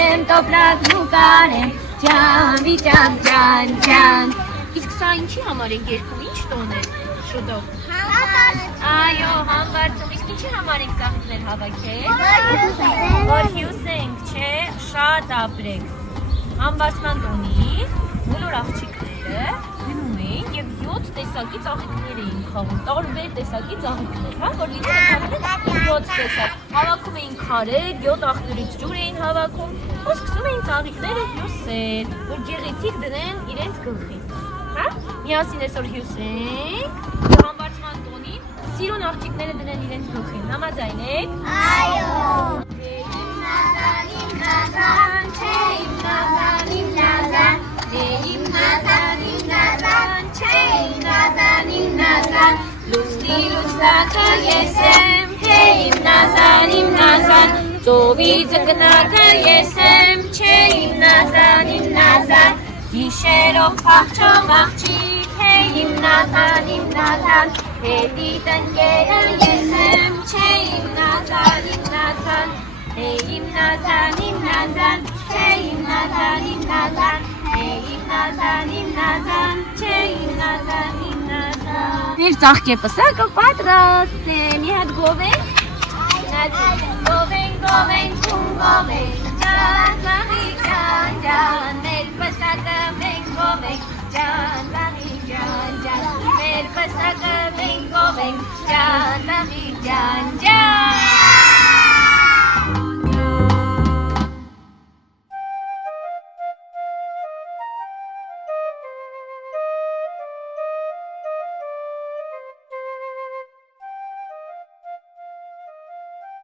եմ տոպլակն ու կարեմ, ջան, վիճակ, ջան։ Իսկ սա ինչի համար ենք երկում, ինչ տոն է, շուտով։ Այո, համբարձում, իսկ ինչի համար ենք ծաղիկներ հավաքել։ Որ հյուսենք, չէ, շատ ապրեք։ Համբարձման տոնին բոլոր աղջիկները գնում էին և 7 տեսակի ծաղիկներ էին խաղում, տարբեր տեսակի ծաղիկներ, հա, որ լինում են 7 տեսակ։ Հավաքում էին քարեր, 7 աղբյուրից ջուր էին հավաքում, ու սկսում էին ծաղիկները հյուսել, որ գեղեցիկ դնեն իրենց գլխին։ Հա, միասին այսօր հյուսենք, համբարձման տոնին սիրուն աղջիկները դնեն իրենց գլխին, համաձայն եք։ Այո։ Լուսնի լուսնակը ես եմ, հեյ իմ նազան, ծովի ձգնակը ես եմ, չէ իմ նազան, գիշերով փախչող աղջիկ, հեյ իմ նազան, հետի տնկերը ես եմ, չէ իմ նազան, հեյ իմ նազան, չէ իմ նազան, հեյ իմ նազան, չէ իմ նազան։ Մեր ծաղկեպը սակը պատրաստ է, մի հատ գովենք, գովենք, կում գովենք, ջան, ծաղիկ ջան, մեր պսակը մենք գովենք, ջան, ծաղիկ ջան, մեր պսակը մենք գովենք, ջան, ծաղիկ ջան,